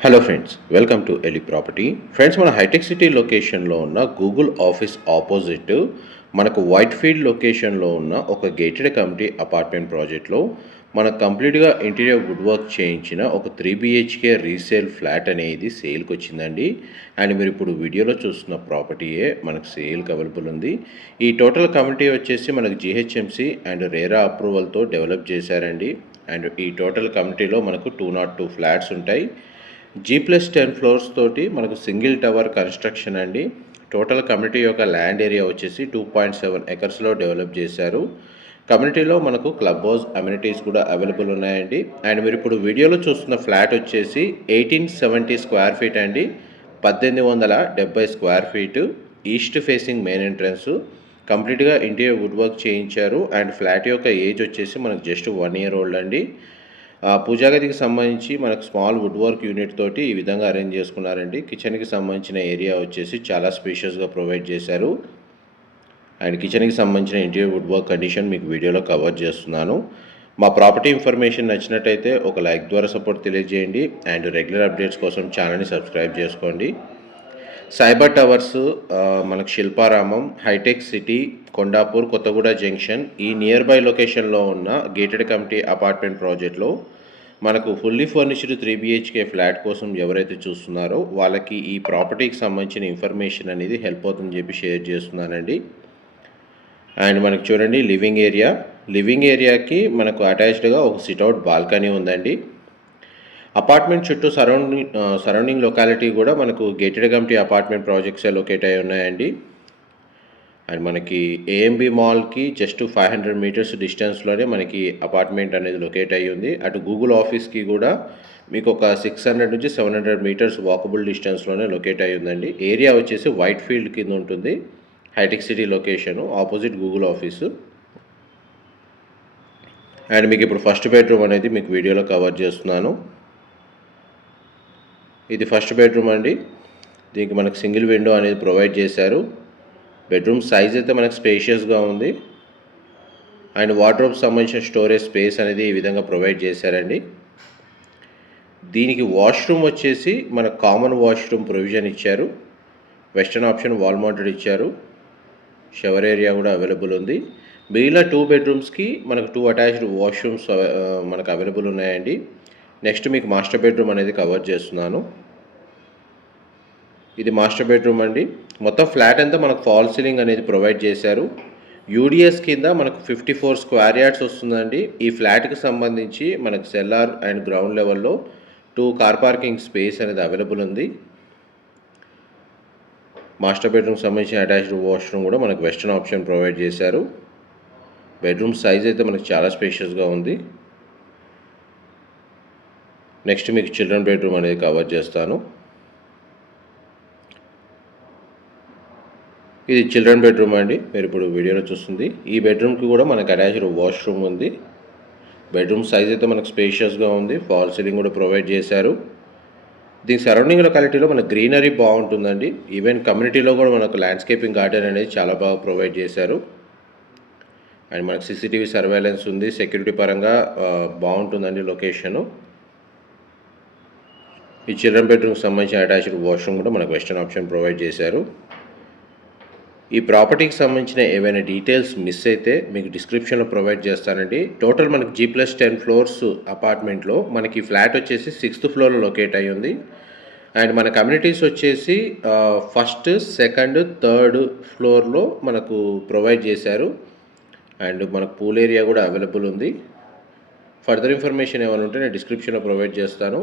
Hello friends welcome to Eli property friends మన హైటెక్ city లొకేషన్లో ఉన్న గూగుల్ ఆఫీస్ ఆపోజిట్ మనకు వైట్ ఫీల్డ్ లొకేషన్లో ఉన్న ఒక గేటెడ్ కమిటీ అపార్ట్మెంట్ ప్రాజెక్ట్లో మనకు కంప్లీట్గా ఇంటీరియర్ వుడ్ వర్క్ చేయించిన ఒక త్రీ బిహెచ్కే రీసేల్ ఫ్లాట్ అనేది సేల్కి వచ్చిందండి. అండ్ మీరు ఇప్పుడు వీడియోలో చూస్తున్న ప్రాపర్టీయే మనకు సేల్కి అవైలబుల్ ఉంది. ఈ టోటల్ కమిటీ వచ్చేసి మనకు జిహెచ్ఎంసీ అండ్ రేరా అప్రూవల్తో డెవలప్ చేశారండి. అండ్ ఈ టోటల్ కమిటీలో మనకు టూ నాట్ టూ ఫ్లాట్స్ ఉంటాయి. జీ ప్లస్ టెన్ ఫ్లోర్స్ తోటి మనకు సింగిల్ టవర్ కన్స్ట్రక్షన్ అండి. టోటల్ కమ్యూనిటీ యొక్క ల్యాండ్ ఏరియా వచ్చేసి టూ పాయింట్ సెవెన్ ఎకర్స్లో డెవలప్ చేశారు. కమ్యూనిటీలో మనకు క్లబ్ హౌస్ అమ్యూనిటీస్ కూడా అవైలబుల్ ఉన్నాయండి. అండ్ మీరు ఇప్పుడు వీడియోలో చూస్తున్న ఫ్లాట్ వచ్చేసి ఎయిటీన్ సెవెంటీ స్క్వేర్ ఫీట్ అండి. పద్దెనిమిది వందల డెబ్బై square feet east facing main entrance కంప్లీట్గా ఇంటీరియర్ వుడ్ వర్క్ చేయించారు. అండ్ ఫ్లాట్ యొక్క ఏజ్ వచ్చేసి మనకు జస్ట్ వన్ ఇయర్ ఓల్డ్ అండి. పూజాగదికి సంబంధించి మనకు స్మాల్ వుడ్ వర్క్ యూనిట్ తోటి ఈ విధంగా అరేంజ్ చేసుకున్నారండి. కిచెన్కి సంబంధించిన ఏరియా వచ్చేసి చాలా స్పేషియస్గా ప్రొవైడ్ చేశారు. అండ్ కిచెన్కి సంబంధించిన ఇంటీరియర్ వుడ్ వర్క్ కండిషన్ మీకు వీడియోలో కవర్ చేస్తున్నాను. మా ప్రాపర్టీ ఇన్ఫర్మేషన్ నచ్చినట్టయితే ఒక లైక్ ద్వారా సపోర్ట్ తెలియజేయండి. అండ్ రెగ్యులర్ అప్డేట్స్ కోసం ఛానల్ని సబ్స్క్రైబ్ చేసుకోండి. సైబర్ టవర్స్ మనకు Shilparamam Hitec City Kondapur Kothaguda junction ఈ నియర్ బై లొకేషన్లో ఉన్న గేటెడ్ కమిటీ అపార్ట్మెంట్ ప్రాజెక్ట్లో మనకు fully furnished three B H K flat కోసం ఎవరైతే చూస్తున్నారో వాళ్ళకి ఈ ప్రాపర్టీకి సంబంధించిన ఇన్ఫర్మేషన్ అనేది హెల్ప్ అవుతుందని చెప్పి షేర్ చేస్తున్నానండి. అండ్ మనకు చూడండి లివింగ్ ఏరియా లివింగ్ ఏరియాకి మనకు అటాచ్డ్గా ఒక సిట్అవుట్ బాల్కనీ ఉందండి. అపార్ట్మెంట్ చుట్టూ సరౌండింగ్ సరౌండింగ్ లొకాలిటీ కూడా మనకు గేటెడ్ కమిటీ అపార్ట్మెంట్ ప్రాజెక్ట్సే లొకేట్ అయి ఉన్నాయండి. అండ్ మనకి ఏఎంబి మాల్కి జస్ట్ ఫైవ్ హండ్రెడ్ మీటర్స్ డిస్టెన్స్లోనే మనకి అపార్ట్మెంట్ అనేది లొకేట్ అయ్యి ఉంది. అటు గూగుల్ ఆఫీస్కి కూడా మీకు ఒక సిక్స్ హండ్రెడ్ నుంచి సెవెన్ హండ్రెడ్ మీటర్స్ వాకబుల్ డిస్టెన్స్లోనే లొకేట్ అయ్యి ఉందండి. ఏరియా వచ్చేసి వైట్ ఫీల్డ్ కింద ఉంటుంది. Hitech City location opposite Google office and మీకు ఇప్పుడు ఫస్ట్ బెడ్రూమ్ అనేది మీకు వీడియోలో కవర్ చేస్తున్నాను. ఇది ఫస్ట్ బెడ్రూమ్ అండి. దీనికి మనకు సింగిల్ విండో అనేది ప్రొవైడ్ చేశారు. బెడ్రూమ్ సైజ్ అయితే మనకు స్పేషియస్గా ఉంది. అండ్ వార్డ్రోబ్ సంబంధించిన స్టోరేజ్ స్పేస్ అనేది ఈ విధంగా ప్రొవైడ్ చేశారండి. దీనికి వాష్రూమ్ వచ్చేసి మన కామన్ వాష్రూమ్ ప్రొవిజన్ ఇచ్చారు. వెస్టర్న్ ఆప్షన్ వాల్ మౌంటెడ్ ఇచ్చారు. షవర్ ఏరియా కూడా అవైలబుల్ ఉంది. మిగిలిన టూ బెడ్రూమ్స్కి మనకు టూ అటాచ్డ్ వాష్రూమ్స్ మనకు అవైలబుల్ ఉన్నాయండి. నెక్స్ట్ మీకు మాస్టర్ బెడ్రూమ్ అనేది కవర్ చేస్తున్నాను. ఇది మాస్టర్ బెడ్రూమ్ అండి. మొత్తం ఫ్లాట్ అంతా మనకు ఫాల్ సీలింగ్ అనేది ప్రొవైడ్ చేశారు. యూడిఎస్ కింద మనకు ఫిఫ్టీ ఫోర్ స్క్వేర్ యార్డ్స్ వస్తుందండి. ఈ ఫ్లాట్కి సంబంధించి మనకు సెల్లార్ అండ్ గ్రౌండ్ లెవెల్లో టూ కార్ పార్కింగ్ స్పేస్ అనేది అవైలబుల్ ఉంది. మాస్టర్ బెడ్రూమ్ సంబంధించిన అటాచ్డ్ వాష్రూమ్ కూడా మనకు వెస్టర్న్ ఆప్షన్ ప్రొవైడ్ చేశారు. బెడ్రూమ్ సైజ్ అయితే మనకు చాలా స్పేషియస్గా ఉంది. నెక్స్ట్ మీకు చిల్డ్రన్ బెడ్రూమ్ అనేది కవర్ చేస్తాను. ఇది చిల్డ్రన్ బెడ్రూమ్ అండి. మీరు ఇప్పుడు వీడియోలో చూస్తుంది. ఈ బెడ్రూమ్కి కూడా మనకు అటాచ్డ్ వాష్రూమ్ ఉంది. బెడ్రూమ్ సైజ్ అయితే మనకు స్పేషియస్గా ఉంది. ఫాల్ సీలింగ్ కూడా ప్రొవైడ్ చేశారు. దీని సరౌండింగ్ లొకాలిటీలో మనకు గ్రీనరీ బాగుంటుందండి. ఈవెన్ కమ్యూనిటీలో కూడా మనకు ల్యాండ్స్కేపింగ్ గార్డెన్ అనేది చాలా బాగా ప్రొవైడ్ చేశారు. అండ్ మనకు సీసీటీవీ సర్వేలెన్స్ ఉంది. సెక్యూరిటీ పరంగా బాగుంటుందండి లొకేషను. ఈ చిల్డ్రన్ బెడ్రూమ్కి సంబంధించిన అటాచ్డ్ వాష్రూమ్ కూడా మనకు వెస్టర్న్ ఆప్షన్ ప్రొవైడ్ చేశారు. ఈ ప్రాపర్టీకి సంబంధించిన ఏవైనా డీటెయిల్స్ మిస్ అయితే మీకు డిస్క్రిప్షన్లో ప్రొవైడ్ చేస్తానండి. టోటల్ మనకి జీ ప్లస్ టెన్ ఫ్లోర్స్ అపార్ట్మెంట్లో మనకి ఫ్లాట్ వచ్చేసి సిక్స్త్ ఫ్లోర్లో లొకేట్ అయ్యి ఉంది. అండ్ మన కమ్యూనిటీస్ వచ్చేసి ఫస్ట్ సెకండ్ థర్డ్ ఫ్లోర్లో మనకు ప్రొవైడ్ చేశారు. అండ్ మనకు పూల్ ఏరియా కూడా అవైలబుల్ ఉంది. ఫర్దర్ ఇన్ఫర్మేషన్ ఏమైనా ఉంటే నేను డిస్క్రిప్షన్లో ప్రొవైడ్ చేస్తాను.